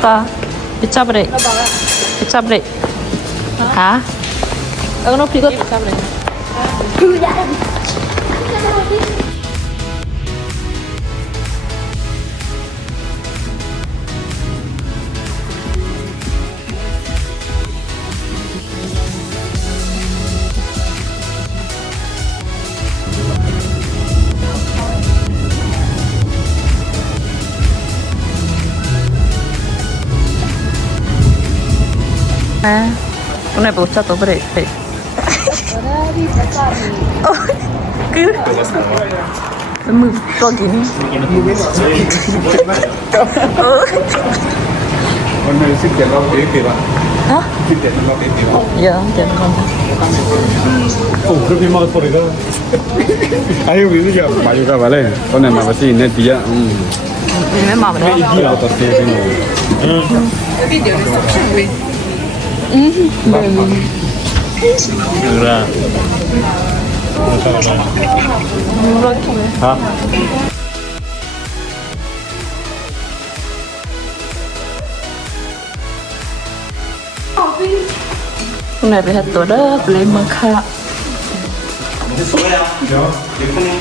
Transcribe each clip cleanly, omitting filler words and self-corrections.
Pasta. Pizza break. Pizza break. Hả? Nó pizza break. Con này bocciato break. Cứ move vlogin. Con này xin tiền bao tiền kịp ạ? Hả? Xin tiền bao tiền kịp ạ? Dạ, tiền không. 그렇게 막 소리가. 아유 그게 마유가 말해. 오늘 막 같이 내디야. Mấy màu nữa. 이디야 어떻게 되는 그래. 아. Con này phải hếtตัวเด้อไปเลยมาค่ะ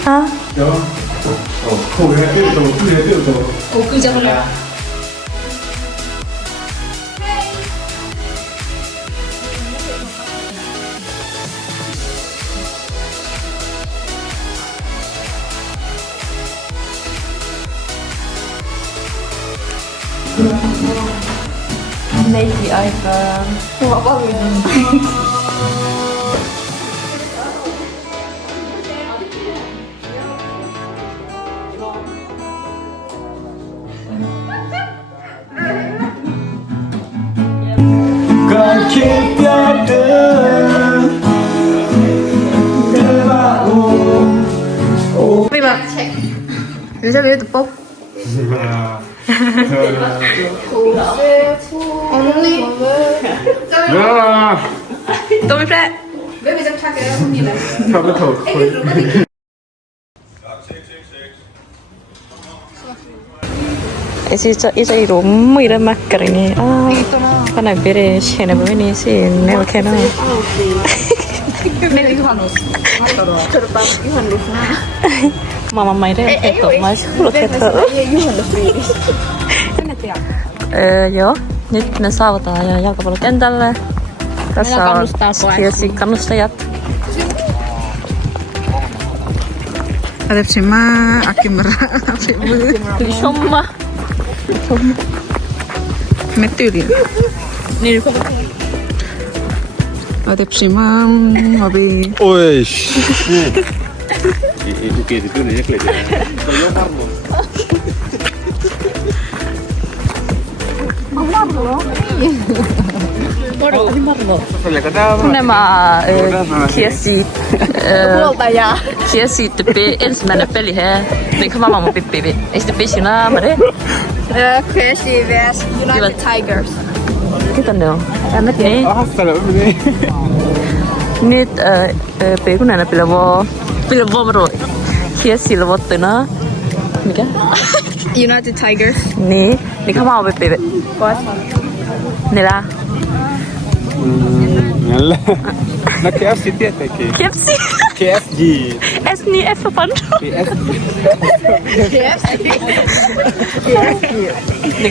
ฮะกูจะมาเลยNee, die einfach. Còn khi ta đưa Vì mà Vì sao biết tụi Only. 야, Tôi biết đấy Maybe some chocolate or something like 차부터. E si i rummi da maccarini. Ah, con è bere scene, ma veni sì, ne che no. Mamma mai detto, ma solo che tu. Joo, nyt ne saavutaan jalkapallokentälle. Tässä on tietysti kannustajat. Adesso ma a chiamare Somma. metti yli. Niin, Adesso ma vabbè. Oi. Itu kayak itu nih kelihatan. Toyo Marmo. Nämä kiesi typpi ensimmäinen peli he. Niin mamma mun pippi. Ei sitten pisi naamari. Crazy vs United Tigers. Ketä ne on? Niin. Ahastella meni. Nyt peikuna pillä vomro. Kiesi voittina. Mikä? United Tigers. Niin. Niin mamma mun pippi. Nela. Nällä. No KFC tietenkin. KFC. KFC. Niin F-panto. Niin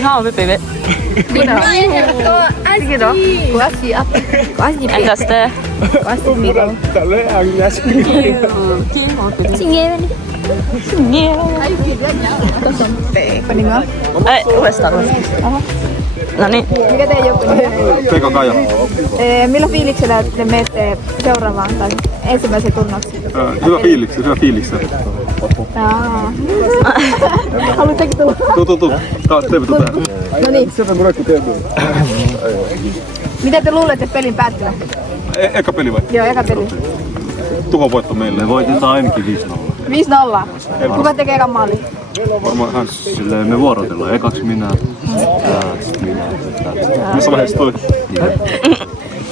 mamma mun pippi. Entäs te? Tälle äänäs. Ei, uudestaan. No niin. Mikä teidän joku on? Pekka Kaja. Millä fiiliksellä te menette seuraavaan tai ensimmäiseen turnaukseen? Hyvä fiiliksi. Haluatteko tulla? Tuu. Tervetuloa tähän. No niin. Sieltä on kaikki tietoa. Miten te luulette pelin päättyvän? Eka peli vai? Joo, eka peli. Tuhovoitto meille. Me voitetaan ainakin 5-0. 5-0. Kuka tekee ekan maalin? Varmaan Hans. Silleen me vuorotellaan. Ekaksi minä ja sit minä. Missä vaiheessa toi?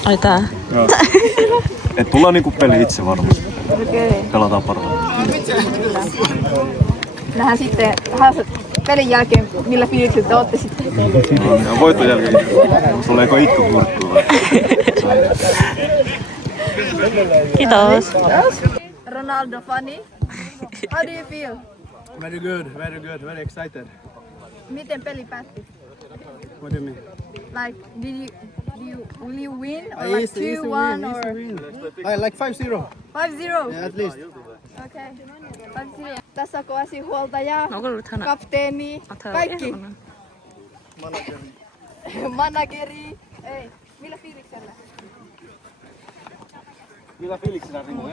Ai tää. Joo. Et tullaan niinku peli itse varmasti. Okei. Pelataan parhaillaan. Nähdään sitten pelin jälkeen, millä fiiliksellä te ootte sitten? Ja voiton jälkeen. Tuleeko itku kurkkuun vai? Kiitos. Ronaldo funny. How do you feel? Very good, very excited. Miten peli päättyi? What do you mean? Like, will you win or like 2-1 or Like 5-0. 5-0? Yeah, at least. Okay. 5-0. Tässä on kovasti huoltaja, Onko ollut tänään? kapteeni, kaikki. Manageri. Ei, millä fiiliksellä? Millä fiiliksellä Rimo?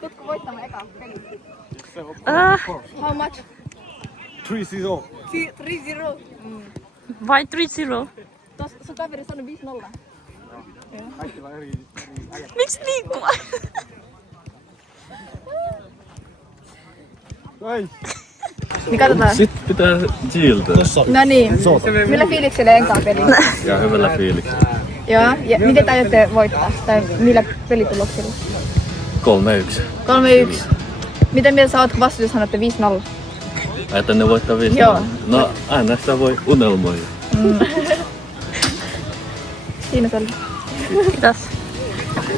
Tutko voittamaan eka peli? How much? 3-0. 3-0. Vai 3-0? Sun kaveri sanoi 5-0. Miksi liikkuu? Niin katsotaan. Sitten pitää chilltää. No niin. Millä fiiliksellä enkaan peli? Ja hyvällä fiiliksellä. Joo. Ja miten te aiotte voittaa? Tai millä pelituloksilla? 3-1. 3-1. Miten mieltä sä oot, kun vastuussa sanotte 5-0? Että ne voittaa 5. Joo. No aina sitä voi unelmoida. Siinä se oli. Kiitos.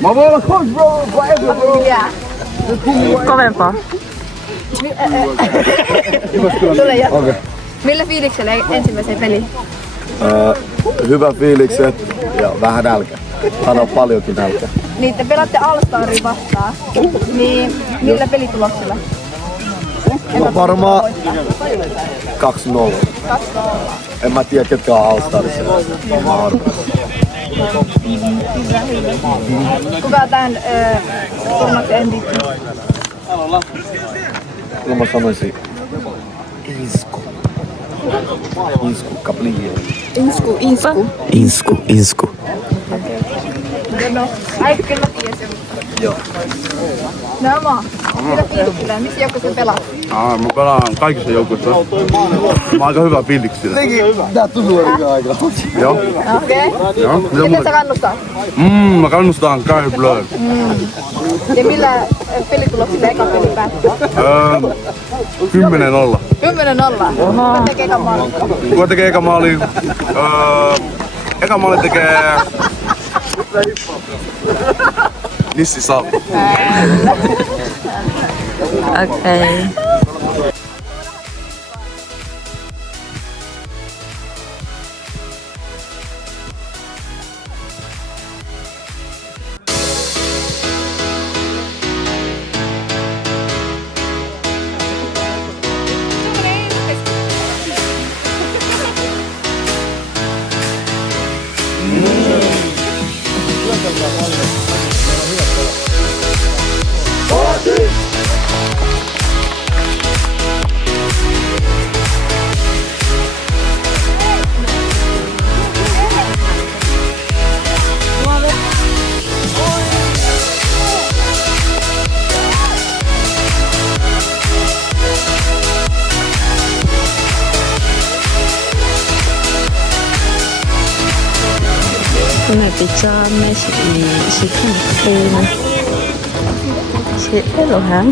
Mä voin olla coach bro, forever bro. Yeah. Kovempaa. Tule jatka. Okay. Millä fiiliksellä ensimmäiseen peliin? Hyvä fiilikset ja vähän nälkä. Sano paljonkin nälkä. Niin, te pelaatte All-Staria vastaan. Niin, millä pelituloksella? No varmaan 2-0. 2-0. En mä tiedä ketkä on All-Starissa. Mä arvaan. Kuka on tämän turnauksen MVP? Kyllä mä sanoisin Insku. Insku Kabliin. Insku. No, aika kyllä tiedä sen. Joo. No mä, millä fiiliksellä? Missä joukkueessa pelaat? Mä pelaan kaikissa joukoissa. Mä oon aika hyvä fiiliksillä. Tää tuntuu aika aikaa. Joo. Okei. Joo. Miten sä kannustaa? Mä kannustan Kai Blood. Ja millä pelituloksilla eka peli päättyy? 10-0. 10-0. Kuka tekee ekan maalin? Kuka tekee eka maali? Eka maali tekee... Nissi Savi. Okei. Come pizzame si cana. Si lo hả?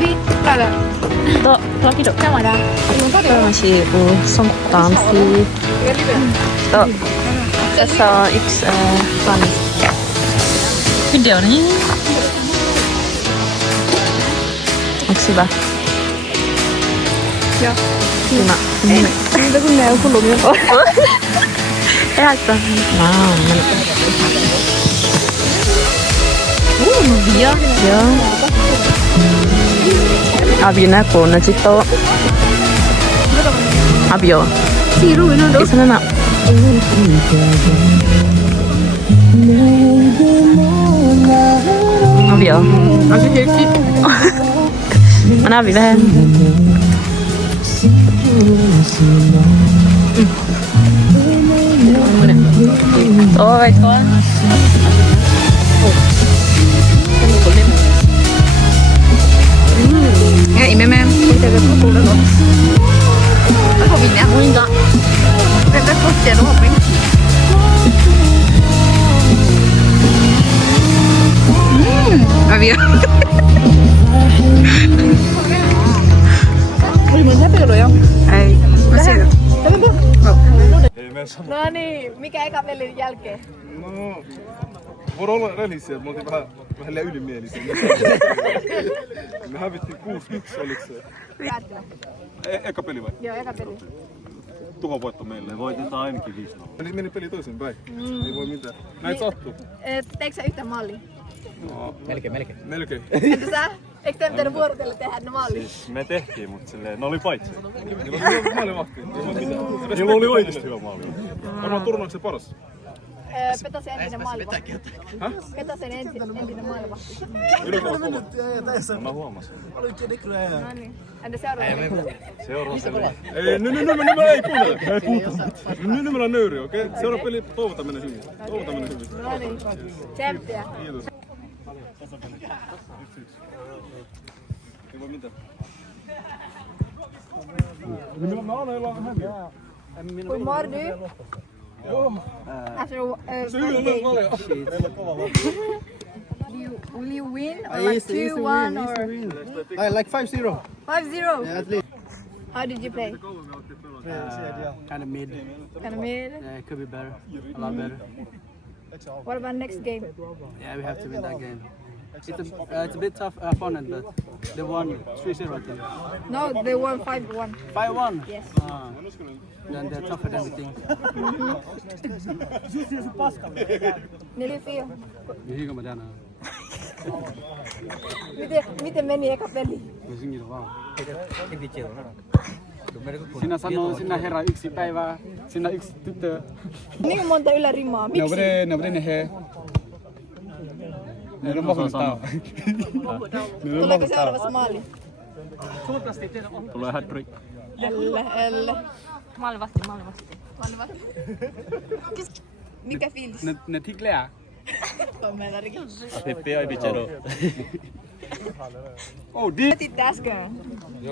Đi, lại là Đó, lo cái độ ra ngoài nào? đó là chỉ xong tạm thì đó. Tässä yksi fan. Video niin. Onks hyvä? Joo. Hyvä. Mitä kun ne on kulumia pois? Ei haittaa. Via. Joo. Abi näkoo na sitten. Abi joo. Siru ino do. Isa na na. Abi joo. Asi hetki. Mana abi vähän. Oi, con. Nghe im em. Bây giờ có cô đó rồi. Không bị nè. Ui đó. Cái có chén đúng không anh? À, No niin, mikä eka pelin jälkeen? No, voin olla rehellisiä, me oltiin vähän liian ylimielisiä. Me hävittiin 6-1, oliko se? Päättyä. Eka peli vai? Joo, eka peli. Tuho voitto meille. Me voitetaan ainakin 5-0. Meni peli toisinpäin. Ei voi mitään. Näin sattuu. Teekö sä yhtä maalia? No, melkein. Entä sä? Eikö te pitänyt vuorotella tehdä ne maalia? Me tehtiin, mutta silleen, ne oli paitsi. Niillä oli maalivahti. Ei voi mitään. Niillä oli oikeesti hyvä maali. Varmaan turnauksen paras. Petosen entinen maalivahti. Petosen entinen maalivahti. No, mä huomasin. No niin. Entä seuraava? Seuraava Ei, nyt ei kuunnella. Ei puhuta. Nyt meillä on nöyri, okei? Seuraava peli, toivotaan mennä hyvin. No niin. Tsemppiä. Kiitos. Ei voi mitään. Hur mår du? After will you win or like 2-1 or I like 5-0. 5-0? Yeah, at least. How did you play? Kind of mid. Kind of mid. Yeah, it could be better. A lot better. What about next game? Yeah, we have to win that game. It's a bit tough opponent, but they won 3-0, I think. No, they won 5-1. 5-1? Yes. Then they're tougher than we think. Did you feel? Mihin mä tänään? Miten meni eka peli? Sinä vaan. Sinä herää yksi päivää, sinä yksi tyttö. Niin monta ylärimaa, miksi? Tuleeko seuraavassa maali? Tulee hat-trick. Elle. Maalivahti. Mikä fiilis? Ne tiklää. On meillä rikin. Peppi ja Ibichero. Otitte äsken.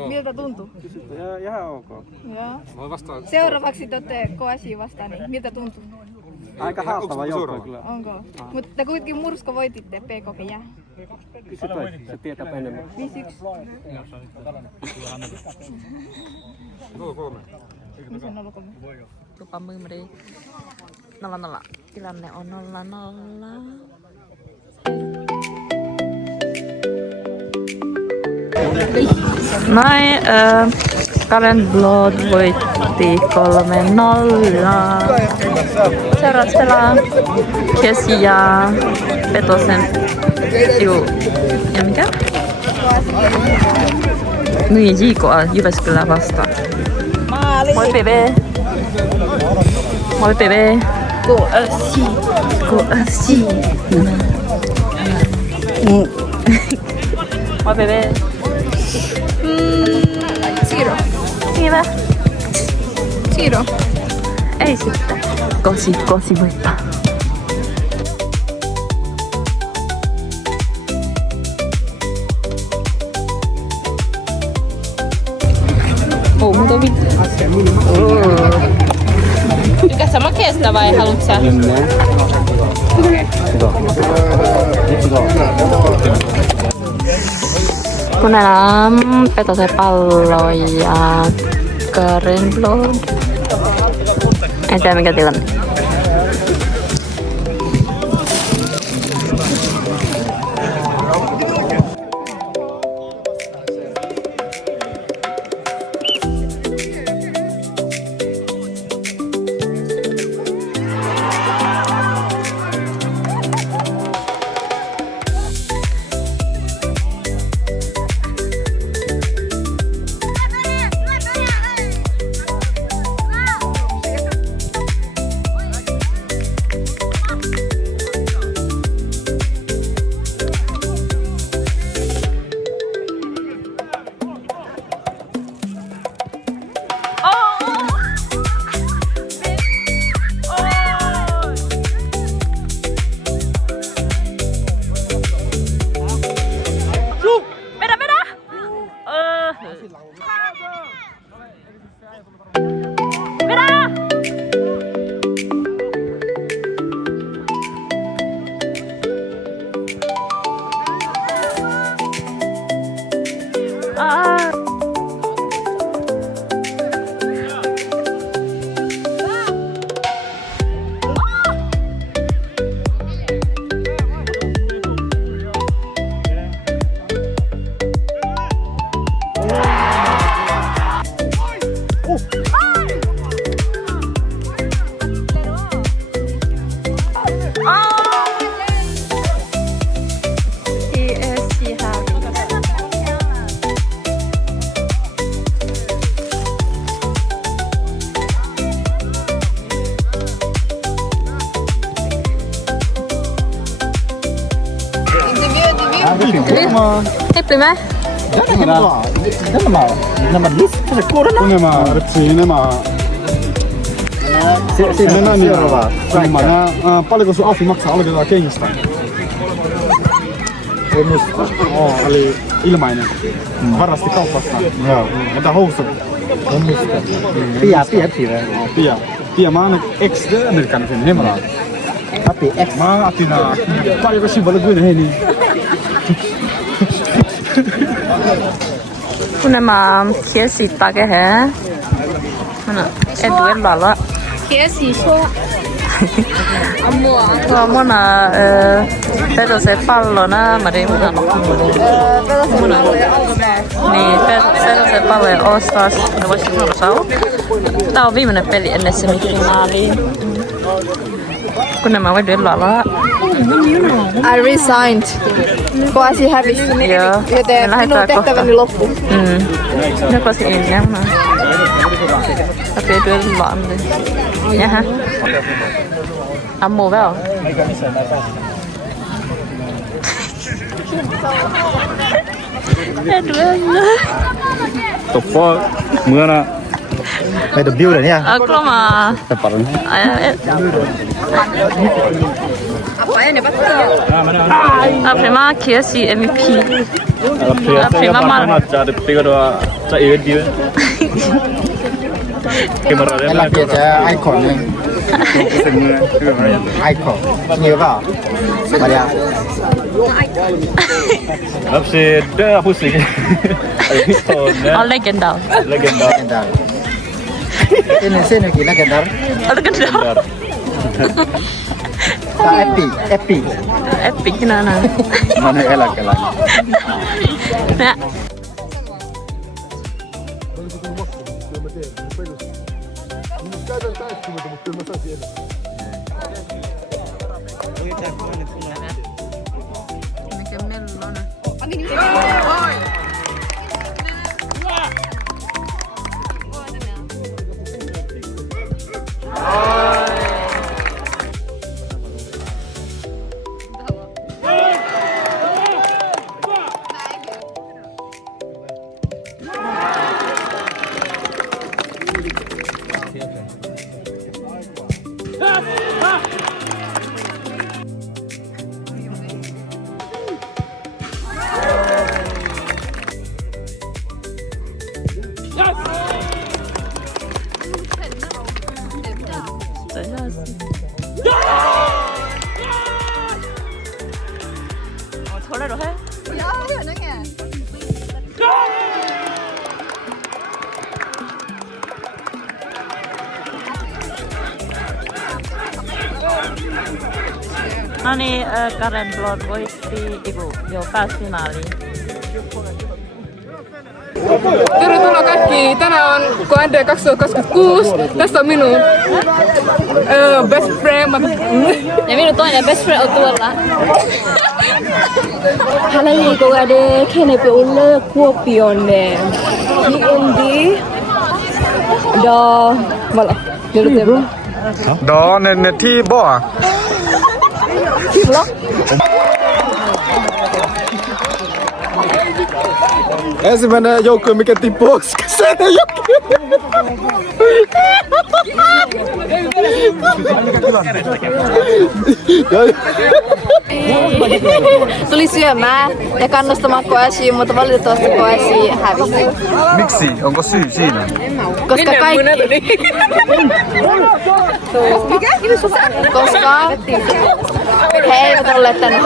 Miltä tuntui? Ihan ok. Joo. Seuraavaksi te olette KSJ vastaan, niin miltä tuntuu? Aika haastava joukko kyllä. Onko? Mutta kuitenkin Mursko voititte PKK jää. Kysy toi, se tietää enemmän. 5-1. Missä on 0-3? Tupa Mymri 0-0. Tilanne on 0-0. Näin, Karen Blood voitti 3-0. Seuraavaksi pelaa Kesi ja Petosen. Ja mikä? Niin, JKA Jyväskylää vastaan. Maali! Moi PV! Moi PV! KSJ! Moi PV! Siiro. Hyvä! Siiro. Ei sitten. Kosi voittaa. Mutta mikä sä makeesta vai haluat sä? Kuunnellaan Petosen pallo ja Karen Blood. En tiedä mikä tilanne. Hippi me? Nämä repsii, nämä. Nämä niin. Paljonko sun Afi maksaa? Aloitetaan kengistä. Ei muista. Eli ilmainen. Varasti kaupasta. Joo. Ota housut. Ei muista. Pia, mä oon ex-amerikanin sen hemmelaan. Api, ex. Mä oon Atina. Paljonko sivulla kuin heini. Kun nämä kiesi takehe. Mana eduella la. Kiesi sua. Tuo mona pedo se pallona, mari muna. Niin, pedo se pallo ja All Stars. Ne voisi sanoa sau. Tää on viimeinen peli ennen semifinaaliin. Kun nämä voi duellalla. I resigned. Koasi hävisi. Joo. Joten minun tehtäväni loppu. Ne kosi inne. Tapi duellalla. Jaha. Ammu väl. Toppo muna. Meitä biuren ja. Aku mah. Teparan. Apa mah kiasi MVP. Apa mah Jadi tiga dua saya event dia. Kamera dia. Là kia sẽ icon này. Icon. Nhiều vào. Maria. Lapsi dia apa sih? Oh legenda. Legenda. Legendar. Ini legendar. Legenda. Epic. Epic nana. Mana eläkeläinen. Nè. Thôi rồi hết. No niin, Karen Blood voitti jo pääsfinaaliin. Tervetuloa kaikki! Tänään on KND 2026. Tässä on minun best friend. Ja minun toinen best friend on tuolla. Hän oli KND Kenepulle Kuopionne. JMD. Da... Valla. Đó nên thi bỏ. Thi vlog. Ensimmäinen joukkue, mikä tippuu Tuli syömään ja kannustamaan koesiin, mutta valitettavasti koesi hävisi. Miksi? Onko syy siinä? Koska kaikki... Koska he eivät olleet tänne.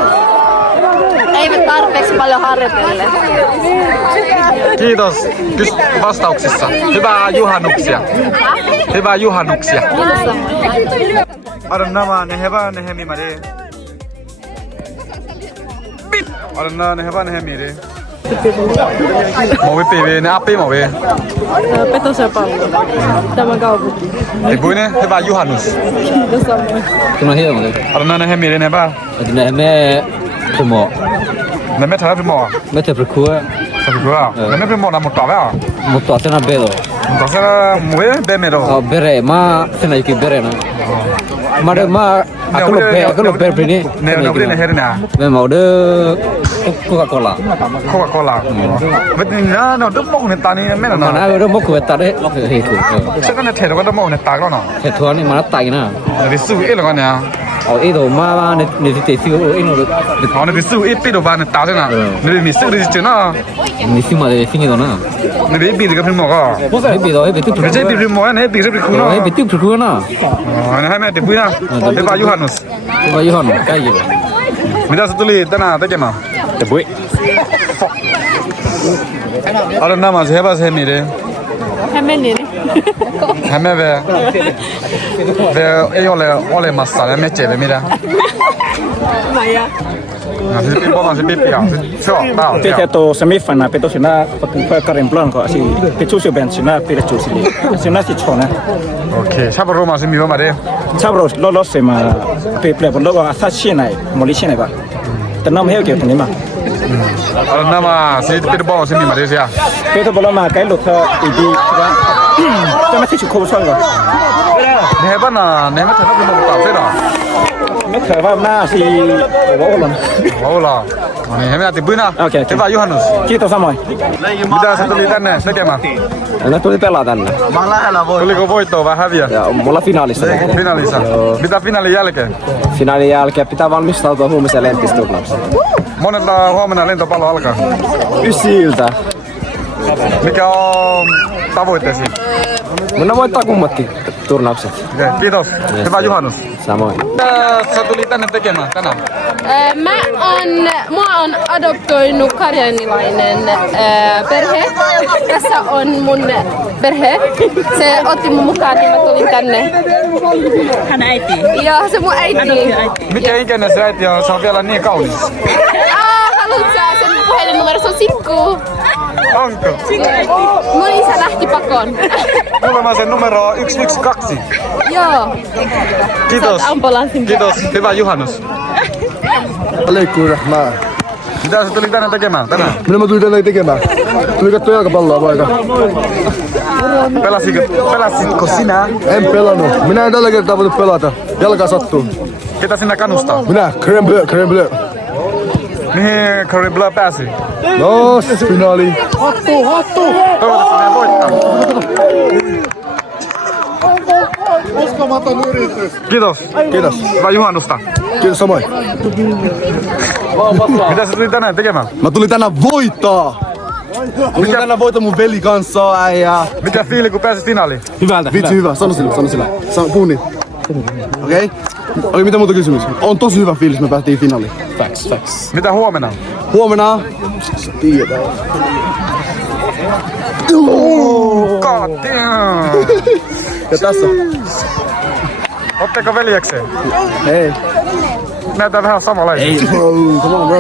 Eivät tarpeeksi paljon harjoitelleet. Kiitos vastauksissa. Hyvää juhannuksia. Hyvää juhannuksia. Arnama ne heva ne hemi mare. Arna ne heva ne hemi re. Mau PV ne api mau ve. Petos ja pallo. Tämän kaupunki. Ibu ne hyvää juhannus. Kuna hieno. Arna ne hemi re ne ba. Ne me primo. Ne me thara primo. Me te procura. Procura. Ne me primo na mutava ya. Mutta tena bedo. Entonces, muy bien, me lo. Bere ma tena yuki bere na. Ma aku lupa ini. Nè bữa này hết nè. Về màu đơ Coca-Cola. Coca-Cola. Vậy thì nó đứt mốc này ta này mấy Mà là nó mất của ta đấy. Thì cũng. chắc cái này thẻ nó có đứt mốc này ta có nó. Thì thua này mà nó tay nè. Để xử ít là con nè. Ở ý đồ mà này thì siêu ở ý nó được. Họ này để xử ít biết đồ vào này ta thế nào. Này để xử đi chứ nó. Mình siêu mà để sinh cái đó nè. Này để bị cái phim mỏ à. Hết bị rồi, hết bị tiếp Cái bị phim mỏ này bị rất bị khủng nó. Hết bị tiếp tục nữa nè. Này hai mẹ để bui na. Để vào Johannes. Cái bao nhiêu hòn cái gì vậy? Mình đã tuli tana tới mà. Để bụi. Ở đâu mà sẽ bao giờ mi đấy. Hämmenni. Hai mẹ về ole massa này mẹ chế về mi đó. Maja. Nanti pipo masih pipi ya. Sure, tahu. Kita tu semifinal, kita sina pakai karen plan kok si picu si bench sina pilih cuci sina si chona. Oke, siapa rumah sih mi deh. Sabro lolos sema pilih pun logo asal sini, moli sini pak. Tenang heo kita ni mah. Kalau nama si pipo sih mi mana sih ya? Kita belum makai luka ini, kita masih cukup soal. Nih apa na? Nih macam apa mau tahu sih dah? Nó khởi vào na si wow lần. Wow lah. Nih, kami nanti bina. Oke. Coba Johannes. Kita sama. Kita satu litan nih, sekian mah. Nó tuli pelaa tänne. Tuliko voittoa vai häviä? Ja mulla finaalissa. Finaalissa. Mitä finaalin jälkeen? Finaalin jälkeen pitää valmistautua huomiseen lenttisturnaukseen. Monelta huomenna lentopallo alkaa? 9:00. Mikä on tavoitteesi? Minä voittaa kummatkin turnaukset. Okei, kiitos. Hyvä juhannus. Samoin. Mitä sä tuli tänne tekemään tänään? Mua on adoptoinut karjanilainen perhe. Tässä on mun perhe. Se otti mun mukaan, niin mä tulin tänne. Hän äiti. Joo, se mun äiti. Mikä ikäinen se äiti on? Se on vielä niin kaunis. Haluatko sä sen puhelinnumero? Se on Sikku. Onko? Mun isä lähti pakoon. Kuulemma sen numero on 112. Joo. Kiitos. Ambulanssin Kiitos. Hyvä juhannus. Alaikum rahmaan. Mitä sä tuli tänne tekemään tänään? Mitä mä tulin tänne tekemään? Tuli katsoa jalkapalloa vaikka. Pelasitko sinä? En pelannut. Minä en tällä kertaa voinut pelata. Jalka sattuu. Ketä sinä kannustaa? Minä, crème bleu. Mihin Curry Bleu pääsi? No, finaali. Toivottavasti ne voittaa. Uskomaton yritys. Kiitos. Kiitos. Hyvää juhannusta. Kiitos samoin. Mitä sä tulit tänään tekemään? Mä tulin tänään voittaa. Tulin tänään voittaa mun veli kanssa, äijä. Mikä fiili kun pääsit finaaliin? Hyvältä. Vitsi hyvä, sano sillä. Puhu niin. Okei? Oli mitä muuta kysymys? On tosi hyvä fiilis, me päästiin finaaliin. Facts. Mitä huomenna? Huomenna. Tiedetään. God damn. Ja tässä. Otteko veljekseen? Hei. Näytää vähän samanlaisia.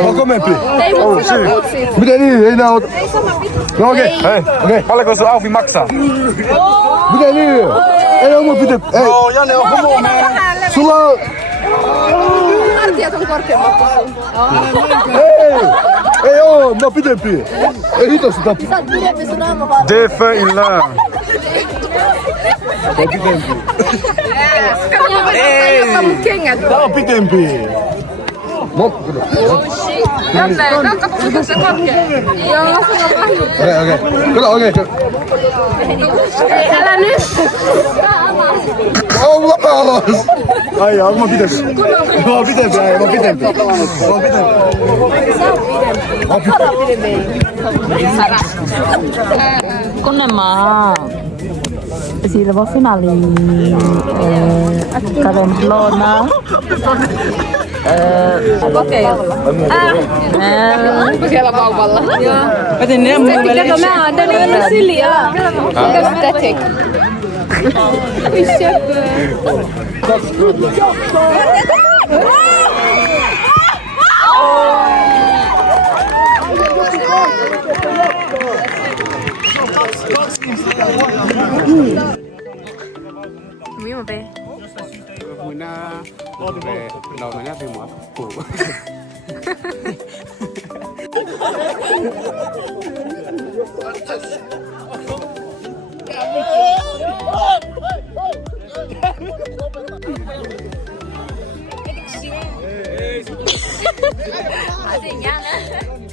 On komempi. Ei mut sillä puutsi. Miten niin? Ei nää ota. No okei. Hei, Okei. paljonko sun Aufi maksaa? Miten niin? Ei oo mun pitä. Ei. Oo, Janne on homo. Sulla on... Hartiat on korkeammat kuin sun. Ei oo, mä oon pitempi. Ei hito sitä. Defer in love. Ei. Mut kengät. Tää on pitempi. Janne, katso se korkea. Joo, sulla on mahjut. Okei. Kato, okei. Ei, älä nyt. Mulla alas. Ai jaa, mä oon pitempi. Mä oon pitempi. Kunnemaa. Silva finaali. Karen Blona. Siellä kaupalla. Joo. Kato, mä oon Daniela Silja. Kato, tätek. Mimo be.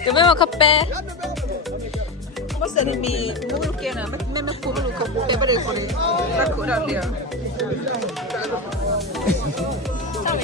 Dobbiamo cappè. Come se ne mi mulkena, me me kuru ko ebere ko ne. Rakura dia. Ciao,